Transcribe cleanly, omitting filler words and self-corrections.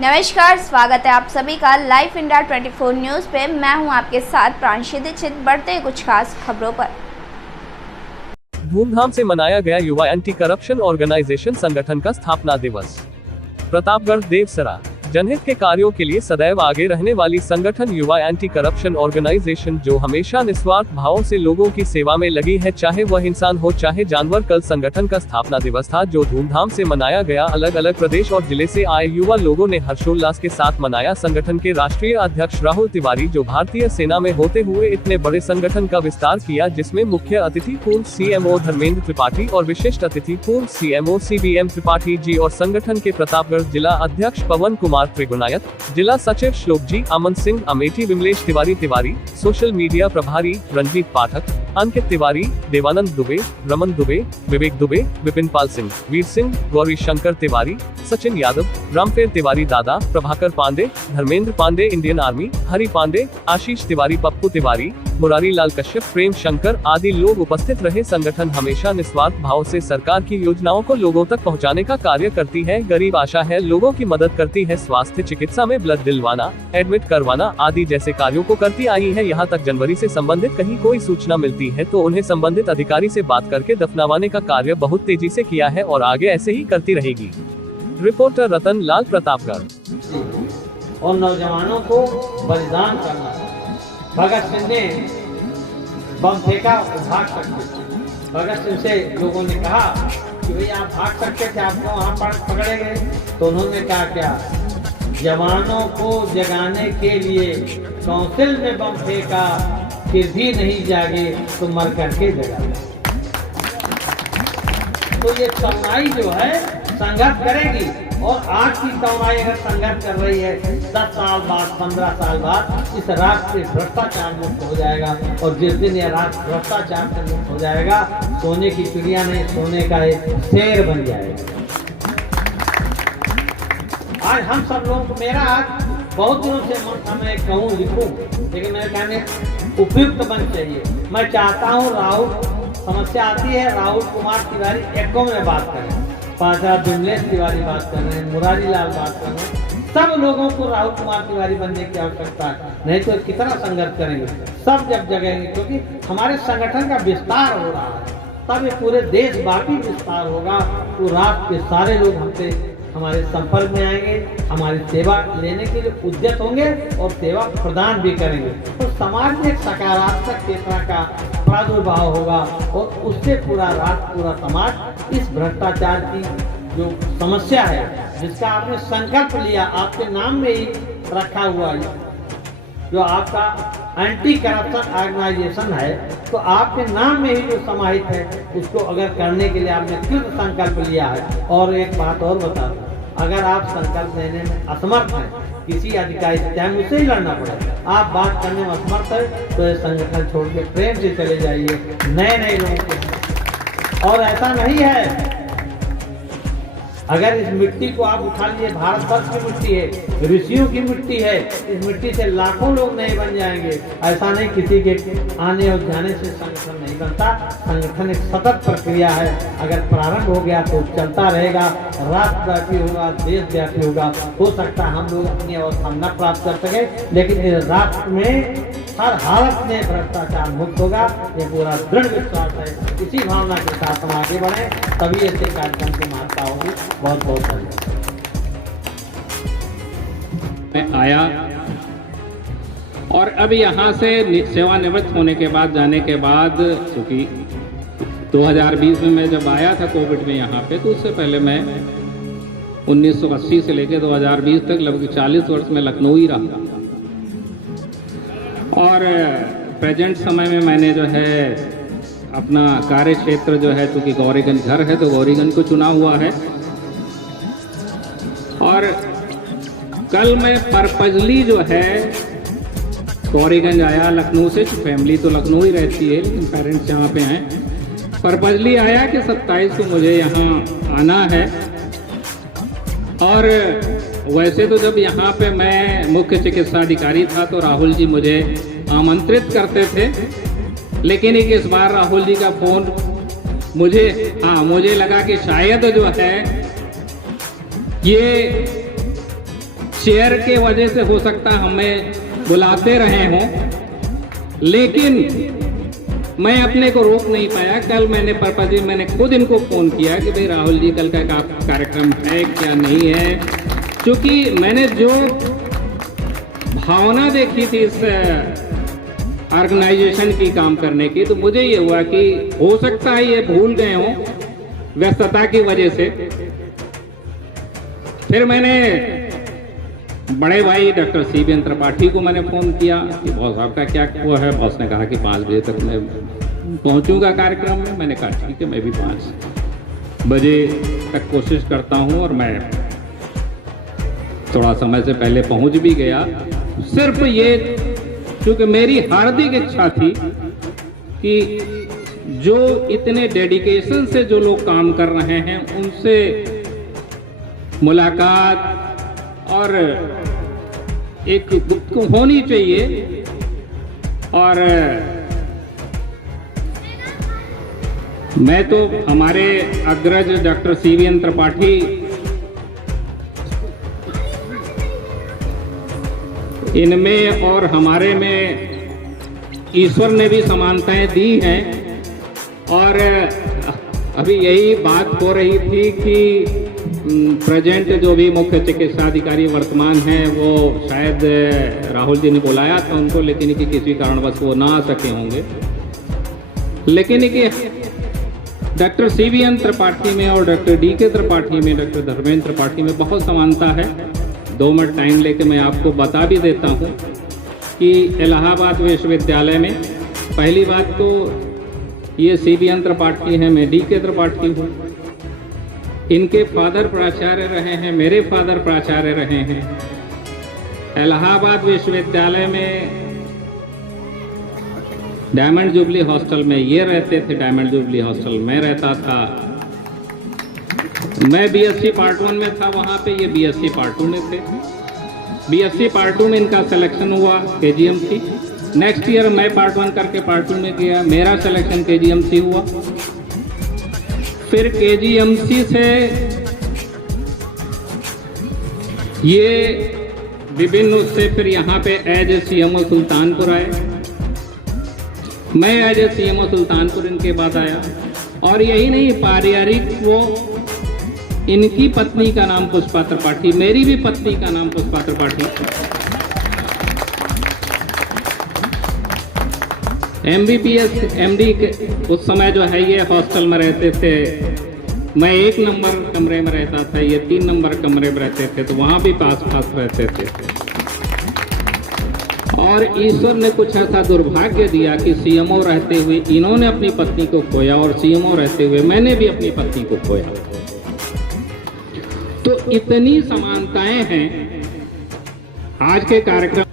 नमस्कार, स्वागत है आप सभी का लाइव इंडिया 24 न्यूज़ पे। मैं हूं आपके साथ प्रांशी दीक्षित। बढ़ते हैं कुछ खास खबरों पर। धूमधाम से मनाया गया युवा एंटी करप्शन ऑर्गेनाइजेशन संगठन का स्थापना दिवस। प्रतापगढ़ देवसरा जनहित के कार्यों के लिए सदैव आगे रहने वाली संगठन युवा एंटी करप्शन ऑर्गेनाइजेशन, जो हमेशा निस्वार्थ भावों से लोगों की सेवा में लगी है, चाहे वह इंसान हो चाहे जानवर। कल संगठन का स्थापना दिवस था, जो धूमधाम से मनाया गया। अलग अलग प्रदेश और जिले से आए युवा लोगों ने हर्षोल्लास के साथ मनाया। संगठन के राष्ट्रीय अध्यक्ष राहुल तिवारी, जो भारतीय सेना में होते हुए इतने बड़े संगठन का विस्तार किया, जिसमें मुख्य अतिथि पूर्व CMO धर्मेंद्र त्रिपाठी और विशिष्ट अतिथि पूर्व CMO CBM त्रिपाठी जी और संगठन के प्रतापगढ़ जिला अध्यक्ष पवन कुमार त्रिगुणायत, जिला सचिव श्लोक जी, अमन सिंह अमेठी, विमलेश तिवारी, सोशल मीडिया प्रभारी रंजीत पाठक, अंकित तिवारी, देवानंद दुबे, रमन दुबे, विवेक दुबे, विपिन पाल सिंह, वीर सिंह, गौरी शंकर तिवारी, सचिन यादव, रामफेर तिवारी दादा, प्रभाकर पांडे, धर्मेंद्र पांडे इंडियन आर्मी, हरि पांडे, आशीष तिवारी, पप्पू तिवारी, मुरारी लाल कश्यप, प्रेम शंकर आदि लोग उपस्थित रहे। संगठन हमेशा निस्वार्थ भाव से सरकार की योजनाओं को लोगों तक पहुंचाने का कार्य करती है। गरीब आशा है, लोगों की मदद करती है। स्वास्थ्य चिकित्सा में ब्लड दिलवाना, एडमिट करवाना आदि जैसे कार्यों को करती आई है। यहाँ तक जनवरी से संबंधित कहीं कोई सूचना मिलती है तो उन्हें संबंधित अधिकारी से बात करके दफनावाने का कार्य बहुत तेजी से किया है और आगे ऐसे ही करती रहेगी। रिपोर्टर रतन लाल, प्रतापगढ़। और नौजवानों को बलिदान करना। भगत सिंह ने बम फेंका, भाग सकते। भगत सिंह से लोगों ने कहा कि भाई आप भाग सकते थे, आपको वहाँ पर पकड़े गए। तो उन्होंने कहा क्या, जवानों को जगाने के लिए काउंसिल में बम फेंका, फिर भी नहीं जागे तो मर करके जगा। तो ये तरुणाई जो है संघर्ष करेगी, और आज की तरुणाई अगर संघर्ष कर रही है, 10 साल बाद, 15 साल बाद इस राष्ट्र से भ्रष्टाचार मुक्त हो जाएगा। और जिस दिन यह राष्ट्र भ्रष्टाचार से मुक्त हो जाएगा, सोने की चिड़िया नहीं, सोने का एक शेर बन जाएगा। आज हम सब लोग, मेरा आज बहुत दिनों से मन था मैं कहूँ लिखूं, लेकिन मेरे कहने उपयुक्त मन चाहिए। मैं चाहता हूँ राहुल, समस्या आती है, राहुल कुमार तिवारी एको में बात करें, पांचरा विमलेश तिवारी बात कर रहे हैं, मुरारी लाल बात कर रहे हैं। सब लोगों को राहुल कुमार तिवारी बनने की आवश्यकता है, नहीं तो कितना संघर्ष करेंगे। सब जब जगेंगे, क्योंकि हमारे संगठन का विस्तार हो रहा है, तब ये पूरे देशव्यापी विस्तार होगा। तो राष्ट्र के सारे लोग हमसे हमारे संपर्क में आएंगे, हमारी सेवा लेने के लिए उद्यत होंगे और सेवा प्रदान भी करेंगे। तो समाज में एक सकारात्मक चेतना का प्रादुर्भाव होगा और उससे पूरा राष्ट्र, पूरा समाज इस भ्रष्टाचार की जो समस्या है, जिसका आपने संकल्प लिया, आपके नाम में ही रखा हुआ है, जो आपका एंटी करप्शन ऑर्गेनाइजेशन है, तो आपके नाम में ही जो समाहित है, उसको अगर करने के लिए आपने कृत संकल्प लिया है। और एक बात और बता दूं, अगर आप संकल्प लेने में असमर्थ हैं, किसी अधिकारी से, चाहे मुझसे ही लड़ना पड़े, आप बात करने में असमर्थ है, तो ये संगठन छोड़ के प्रेम से चले जाइए नए लोगों के। और ऐसा नहीं है, अगर इस मिट्टी को आप उठा लीजिए, भारतवर्ष की मिट्टी है, ऋषियों की मिट्टी है, इस मिट्टी से लाखों लोग नहीं बन जाएंगे। ऐसा नहीं किसी के आने और जाने से संगठन नहीं बनता। संगठन एक सतत प्रक्रिया है, अगर प्रारंभ हो गया तो चलता रहेगा, राष्ट्रव्यापी होगा, देशव्यापी होगा। हो सकता है हम लोग अपनी अवस्था न प्राप्त कर सके, लेकिन इस राष्ट्र में हर हालत में भ्रष्टाचार मुक्त होगा, ये पूरा दृढ़ विश्वास है। इसी भावना के साथ हम आगे बढ़े, तभी ऐसे कार्यक्रम की महत्ता होगी। बहुत बहुत धन्यवाद। मैं आया और अब यहाँ से सेवानिवृत्त होने के बाद, जाने के बाद, क्योंकि 2020 में मैं जब आया था कोविड में यहाँ पे, तो उससे पहले मैं 1980 से लेकर 2020 तक लगभग 40 वर्ष में लखनऊ ही रहा। और प्रेजेंट समय में मैंने जो है अपना कार्य क्षेत्र जो है, चूँकि गौरीगंज घर है तो गौरीगंज को चुना हुआ है। और कल मैं पर्पजली जो है गौरीगंज आया, लखनऊ से, फैमिली तो लखनऊ ही रहती है लेकिन पेरेंट्स यहाँ पे हैं। पर्पजली आया कि 27 को मुझे यहाँ आना है। और वैसे तो जब यहाँ पे मैं मुख्य चिकित्सा अधिकारी था तो राहुल जी मुझे आमंत्रित करते थे, लेकिन इस बार राहुल जी का फोन मुझे लगा कि शायद जो है ये चेयर के वजह से हो सकता हमें बुलाते रहे हों, लेकिन मैं अपने को रोक नहीं पाया। कल मैंने खुद इनको फोन किया कि भाई राहुल जी कल का कार्यक्रम है क्या नहीं है, क्योंकि मैंने जो भावना देखी थी इस ऑर्गेनाइजेशन की काम करने की, तो मुझे ये हुआ कि हो सकता है ये भूल गए हों व्यस्तता की वजह से। फिर मैंने बड़े भाई डॉक्टर CBN त्रिपाठी को मैंने फ़ोन किया कि बॉस आपका क्या हुआ है। बॉस ने कहा कि 5 बजे तक मैं पहुंचूंगा कार्यक्रम में। मैंने कहा ठीक है, मैं भी 5 बजे तक कोशिश करता हूं, और मैं थोड़ा समय से पहले पहुंच भी गया। सिर्फ ये क्योंकि मेरी हार्दिक इच्छा थी कि जो इतने डेडिकेशन से जो लोग काम कर रहे हैं उनसे मुलाकात और एक होनी चाहिए। और मैं तो हमारे अग्रज डॉक्टर CBN त्रिपाठी इनमें और हमारे में ईश्वर ने भी समानताएं दी हैं। और अभी यही बात हो रही थी कि प्रेजेंट जो भी मुख्य चिकित्सा अधिकारी वर्तमान हैं वो शायद राहुल जी ने बुलाया था उनको, लेकिन कि किसी कारणवश वो ना आ सके होंगे। लेकिन कि डॉक्टर CBN त्रिपाठी में और डॉक्टर DK त्रिपाठी में, डॉक्टर धर्मेंद्र त्रिपाठी में बहुत समानता है। 2 मिनट टाइम लेके मैं आपको बता भी देता हूँ कि इलाहाबाद विश्वविद्यालय में पहली बात तो ये CBN त्रिपाठी हैं, मैं DK त्रिपाठी हूँ। इनके फादर प्राचार्य रहे हैं, मेरे फादर प्राचार्य रहे हैं। इलाहाबाद विश्वविद्यालय में डायमंड जुबली हॉस्टल में ये रहते थे, डायमंड जुबली हॉस्टल में रहता था। मैं BSc पार्ट 1 में था वहाँ पे, ये BSc पार्ट 2 में थे। BSc पार्ट 2 में इनका सिलेक्शन हुआ KGMC। नेक्स्ट ईयर मैं पार्ट 1 करके पार्ट 2 में गया, मेरा सिलेक्शन KGMC हुआ। फिर KGMC से ये विभिन्न उससे फिर यहाँ पे एज ए CMO सुल्तानपुर आए। मैं एज ए CMO सुल्तानपुर इनके बाद आया। और यही नहीं, पारिवारिक वो इनकी पत्नी का नाम पुष्पा त्रिपाठी, मेरी भी पत्नी का नाम पुष्पा त्रिपाठी। MBBS MD उस समय जो है ये हॉस्टल में रहते थे। मैं 1 नंबर कमरे में रहता था, ये 3 नंबर कमरे में रहते थे, तो वहाँ भी पास रहते थे। और ईश्वर ने कुछ ऐसा दुर्भाग्य दिया कि CMO रहते हुए इन्होंने अपनी पत्नी को खोया और CMO रहते हुए मैंने भी अपनी पत्नी को खोया। तो इतनी समानताएं हैं आज के कार्यक्रम